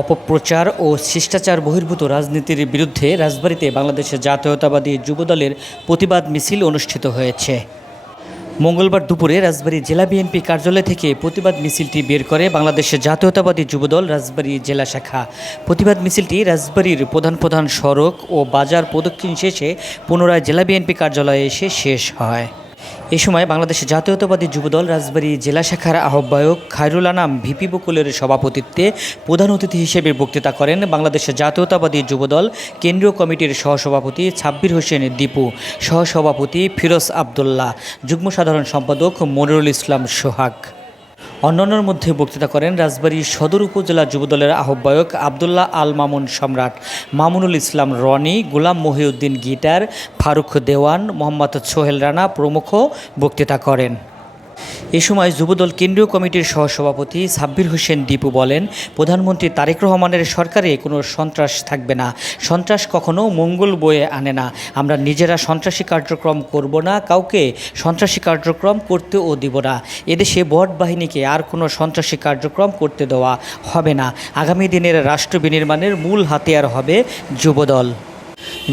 অপপ্রচার ও শিষ্টাচার বহির্ভূত রাজনীতির বিরুদ্ধে রাজবাড়ীতে বাংলাদেশের জাতীয়তাবাদী যুবদলের প্রতিবাদ মিছিল অনুষ্ঠিত হয়েছে। মঙ্গলবার দুপুরে রাজবাড়ী জেলা বিএনপি কার্যালয় থেকে প্রতিবাদ মিছিলটি বের করে বাংলাদেশের জাতীয়তাবাদী যুবদল রাজবাড়ী জেলা শাখা। প্রতিবাদ মিছিলটি রাজবাড়ীর প্রধান সড়ক ও বাজার প্রদক্ষিণ শেষে পুনরায় জেলা বিএনপি কার্যালয়ে এসে শেষ হয়। এ সময় বাংলাদেশের জাতীয়তাবাদী যুবদল রাজবাড়ী জেলা শাখার আহ্বায়ক খায়রুল আনাম ভিপি বকুলের সভাপতিত্বে প্রধান অতিথি হিসেবে বক্তৃতা করেন বাংলাদেশের জাতীয়তাবাদী যুবদল কেন্দ্রীয় কমিটির সহসভাপতি ছাব্বির হোসেন দীপু, সহসভাপতি ফিরোজ আবদুল্লাহ, যুগ্ম সাধারণ সম্পাদক মনিরুল ইসলাম সোহাগ। অন্যান্যর মধ্যে বক্তৃতা করেন রাজবাড়ী সদর উপজেলা যুবদলের আহ্বায়ক আবদুল্লাহ আল মামুন সম্রাট, মামুনুল ইসলাম রনি, গোলাম মহিউদ্দিন গিটার, ফারুক দেওয়ান, মোহাম্মদ সোহেল রানা প্রমুখ বক্তৃতা করেন। এ সময় যুবদল কেন্দ্রীয় কমিটির সহসভাপতি ছাব্বির হোসেন দীপু বলেন, প্রধানমন্ত্রী তারেক রহমানের সরকারে কোনো সন্ত্রাস থাকবে না, সন্ত্রাস কখনো মঙ্গল বয়ে আনে না। আমরা নিজেরা সন্ত্রাসী কার্যক্রম করব না, কাউকে সন্ত্রাসী কার্যক্রম করতেও দিব না। এদেশে বট বাহিনীকে আর কোনো সন্ত্রাসী কার্যক্রম করতে দেওয়া হবে না। আগামী দিনের রাষ্ট্র বিনির্মাণের মূল হাতিয়ার হবে যুবদল।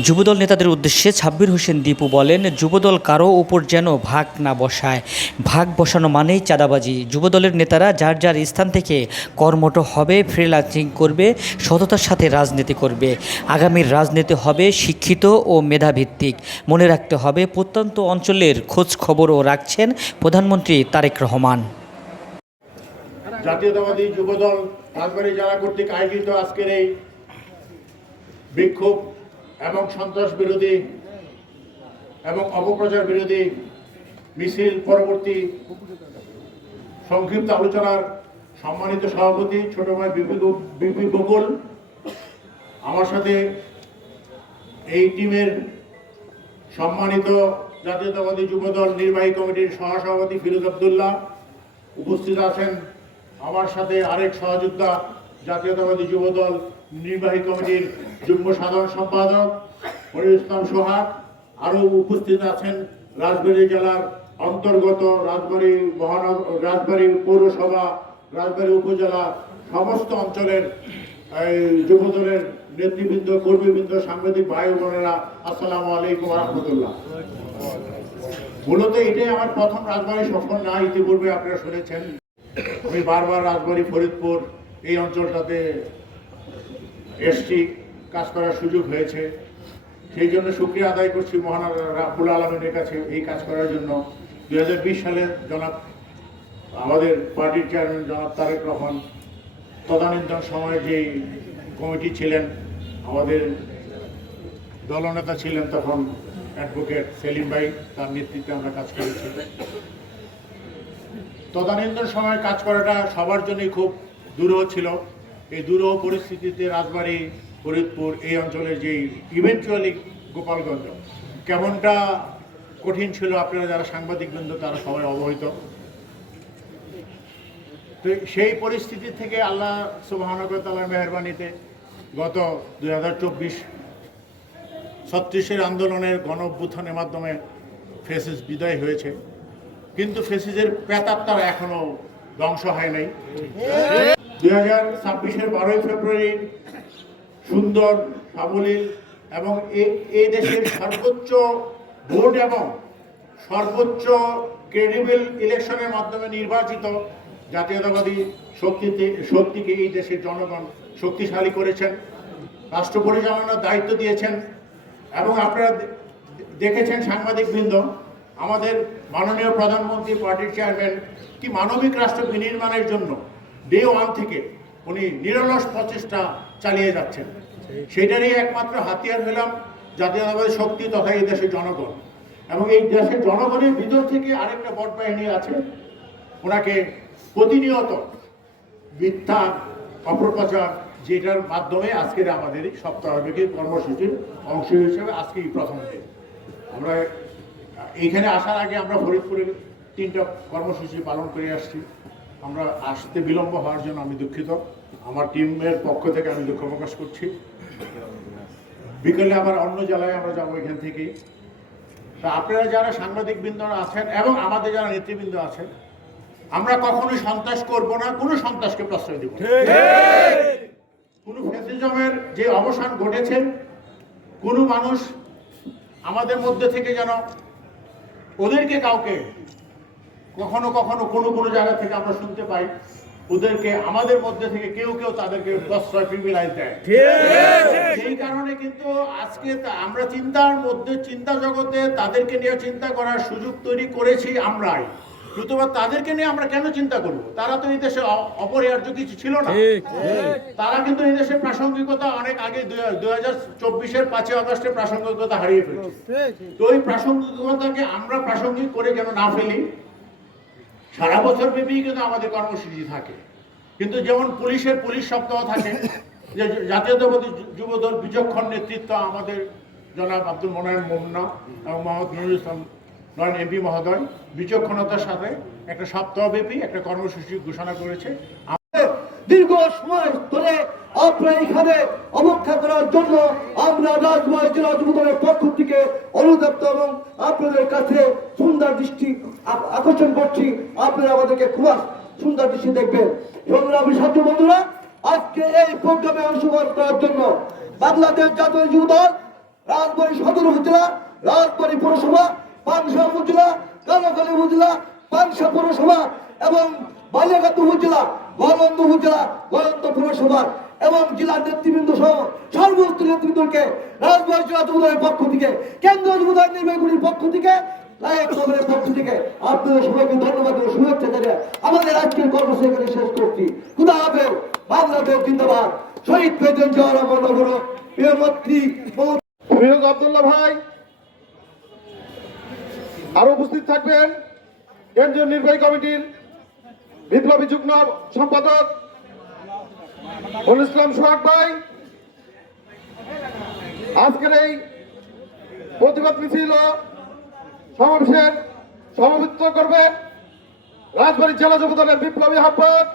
যুবদল নেতাদের উদ্দেশ্যে ছাব্বির হোসেন দীপু বলেন, যুবদল কারো ওপর যেন ভাগ না বসায়, ভাগ বসানো মানেই চাঁদাবাজি। যুবদলের নেতারা যার যার স্থান থেকে কর্মঠ হবে, ফ্রিল্যান্সিং করবে, সততার সাথে রাজনীতি করবে। আগামীর রাজনীতি হবে শিক্ষিত ও মেধাভিত্তিক। মনে রাখতে হবে, প্রত্যন্ত অঞ্চলের খোঁজ খবরও রাখছেন প্রধানমন্ত্রী তারেক রহমান। জাতীয়তাবাদী যুবদল রাজবাড়ী জেলা কর্তৃক আয়োজিত আজকের এই বিক্ষোভ এবং সন্ত্রাস বিরোধী এবং অপপ্রচার বিরোধী মিছিল পরবর্তী সংক্ষিপ্ত আলোচনার সম্মানিত সভাপতি ছোট ভাই বিপি বকুল, আমার সাথে এই টিমের সম্মানিত জাতীয়তাবাদী যুবদল নির্বাহী কমিটির সহসভাপতি ফিরোজ আবদুল্লাহ উপস্থিত আছেন। আমার সাথে আরেক সহযোদ্ধা জাতীয়তাবাদী যুবদল নির্বাহী কমিটির যুগ্ম সাধারণ সম্পাদক মনিরুল ইসলাম সোহাগ। আরও উপস্থিত আছেন রাজবাড়ী জেলার অন্তর্গত রাজবাড়ী পৌরসভা, রাজবাড়ী উপজেলা সমস্ত অঞ্চলের যুবদলের নেতৃবৃন্দ, কর্মীবৃন্দ, সাংবাদিক ভাই বোনেরা, আসসালামু আলাইকুম রহমতুল্লাহ। মূলত এটাই আমার প্রথম রাজবাড়ী সফর না। ইতিপূর্বে আপনারা শুনেছেন আমি বারবার রাজবাড়ী, ফরিদপুর এই অঞ্চলটাতে এসছি, কাজ করার সুযোগ হয়েছে। সেই জন্য শুকরিয়া আদায় করছি মহান রাব্বুল আলামিনের কাছে এই কাজ করার জন্য। 2020 সালে জনাব আমাদের পার্টির চেয়ারম্যান জনাব তারেক রহমান তদানীন্তন সময়ে যেই কমিটি ছিলেন, আমাদের দলনেতা ছিলেন তখন অ্যাডভোকেট সেলিম ভাই, তার নেতৃত্বে আমরা কাজ করেছি। তদানীন্তন সময়ে কাজ করাটা সবার জন্যই খুব দুরূহ ছিল। এই দুরূহ পরিস্থিতিতে রাজবাড়ী, ফরিদপুর এই অঞ্চলের যেই ইভেন্চুয়ালি গোপালগঞ্জ কেমনটা কঠিন ছিল আপনারা যারা সাংবাদিকবৃন্দ তারা সবাই অবহিত। তো সেই পরিস্থিতি থেকে আল্লাহ সুবহানাহু ওয়া তাআলার মেহেরবানিতে গত 2024 36-এর আন্দোলনের গণ অভ্যুত্থানের মাধ্যমে ফেসিস বিদায় হয়েছে, কিন্তু ফেসিসের প্রেতাত্মার এখনো ধ্বংস হয় নাই। 2026-এর 12ই ফেব্রুয়ারি সুন্দর, সাবলীল এবং এই দেশের সর্বোচ্চ ভোট এবং সর্বোচ্চ ক্রেডিবল ইলেকশনের মাধ্যমে নির্বাচিত জাতীয়তাবাদী শক্তিকে এই দেশের জনগণ শক্তিশালী করেছেন, রাষ্ট্র পরিচালনার দায়িত্ব দিয়েছেন। এবং আপনারা দেখেছেন সাংবাদিকবৃন্দ, আমাদের মাননীয় প্রধানমন্ত্রী, পার্টির চেয়ারম্যান কি মানবিক রাষ্ট্র বিনির্মাণের জন্য ডে ওয়ান থেকে উনি নিরলস প্রচেষ্টা চালিয়ে যাচ্ছেন। সেটারই একমাত্র হাতিয়ার হলাম জাতীয়তাবাদী শক্তি তথা এই দেশের জনগণ। এবং এই দেশের জনগণের ভিতর থেকে আরেকটা বট বাহিনী আছে, ওনাকে প্রতিনিয়ত মিথ্যা অপপ্রচার, যেটার মাধ্যমে আজকের আমাদের সপ্তাহব্যাপী কর্মসূচির অংশ হিসেবে আজকেই প্রথম দিন। আমরা এইখানে আসার আগে আমরা ফরিদপুরের 3টা কর্মসূচি পালন করে আসছি। আমরা আসতে বিলম্ব হওয়ার জন্য আমি দুঃখিত, আমার টিমের পক্ষ থেকে আমি দুঃখ প্রকাশ করছি। বিকেলে আবার অন্য জেলায় আমরা যাবো এখান থেকে। তা আপনারা যারা সাংবাদিকবৃন্দরা আছেন এবং আমাদের যারা নেতৃবৃন্দ আছেন, আমরা কখনোই সন্ত্রাস করব না, কোনো সন্ত্রাসকে প্রশ্রয় দেব না। ফ্যাসিজমের যে অবসান ঘটেছে, কোনো মানুষ আমাদের মধ্যে থেকে যেন ওদেরকে কাউকে কখনো কখনো কোনো জায়গা থেকে আমরা শুনতে পাই ওদেরকে আমাদের মধ্যে থেকে কেউ তাদেরকে প্রশ্রয় প্রিভিলাইজ দেয়। সেই কারণে কিন্তু আজকে আমরা চিন্তা জগতে তাদেরকে নিয়ে চিন্তা করার সুযোগ তৈরি করেছি আমরাই। নতুবা তাদেরকে নিয়ে আমরা কেন চিন্তা করব? তারা তো এই দেশে অপরিহার্য কিছু ছিল না। তারা কিন্তু এই দেশের প্রাসঙ্গিকতা অনেক আগে 2024-এর 5 আগস্টের প্রাসঙ্গিকতা হারিয়ে ফেলেছে। তো ওই প্রাসঙ্গিকতাকে আমরা প্রাসঙ্গিক করে যেন না ফেলি, সারা বছর ব্যাপী কিন্তু আমাদের কর্মসূচি থাকে। কিন্তু যেমন পুলিশ সপ্তাহ থাকে, যে জাতীয়তাবাদী যুবদল বিচক্ষণ নেতৃত্ব আমাদের জনাব আব্দুল মোনায়েম মোমনা এবং মোহাম্মদ নুরুল ইসলাম নয়ন এমপি মহোদয় বিচক্ষণতার সাথে একটা সপ্তাহব্যাপী একটা কর্মসূচি ঘোষণা করেছে। দীর্ঘ সময় ধরে আপনার এখানে অপেক্ষা করার জন্য আমরা রাজবাড়ী জেলা যুবদলের পক্ষ থেকে অনুতপ্ত এবং আপনাদের কাছে সুন্দর দৃষ্টি আকর্ষণ করছি। আপনারা আমাদেরকে খুব সুন্দর দৃষ্টি দেখবেন। সংগ্রামী ছাত্র বন্ধুরা, আজকে এই প্রোগ্রামে অংশগ্রহণ করার জন্য বাংলাদেশ জাতীয় যুবদল রাজবাড়ী সদর উপজেলা, রাজবাড়ী পৌরসভা, পানশা উপজেলা, কালাকালী উপজেলা, পানশা পৌরসভা এবং বালিয়াঘাট উপজেলা, গোয়ালন্দ উপজেলা, গোয়ালন্দ পৌরসভা এবং জেলার নেতৃবৃন্দ সহ সর্বোচ্চ নেতৃবৃন্দকে রাজবাড়ী জেলা যুবদলের পক্ষ থেকে, কেন্দ্রীয় যুবদল নির্বাহী কমিটির পক্ষ থেকে, লায়ক কমিটির পক্ষ থেকে আপনাদের সবাইকে ধন্যবাদ ও শুভেচ্ছা জানিয়ে আমাদের আজকের কর্মসূচি এখানে শেষ করছি। খুদা হাফেজ। বাংলাদেশ জিন্দাবাদ। শহীদ প্রেসিডেন্ট জিয়া রহমান নগর প্রিয় মন্ত্রী আব্দুল্লাহ ভাই আরো উপস্থিত থাকবেন কেন্দ্রীয় নির্বাহী কমিটির বিপ্লবী যুগ্ম সম্পাদক ইসলাম সোহাগ ভাই। আজকের এই প্রতিবাদ মিছিল সমাবেশের সভাপতিত্ব করবেন রাজবাড়ী জেলা যুবদলের বিপ্লবী আহ্বায়ক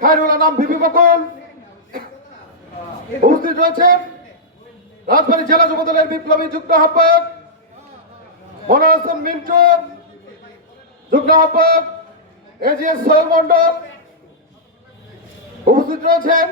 খায়রুল আনাম ভিপি বকুল। উপস্থিত রয়েছেন রাজবাড়ী জেলা যুবদলের বিপ্লবী যুগ্ম আহ্বায়ক মনোয়ার হোসেন মিন্টু, যুগ্ম আহ্বায়ক এজিএস সোহেল মন্ডল। উপস্থিত রয়েছেন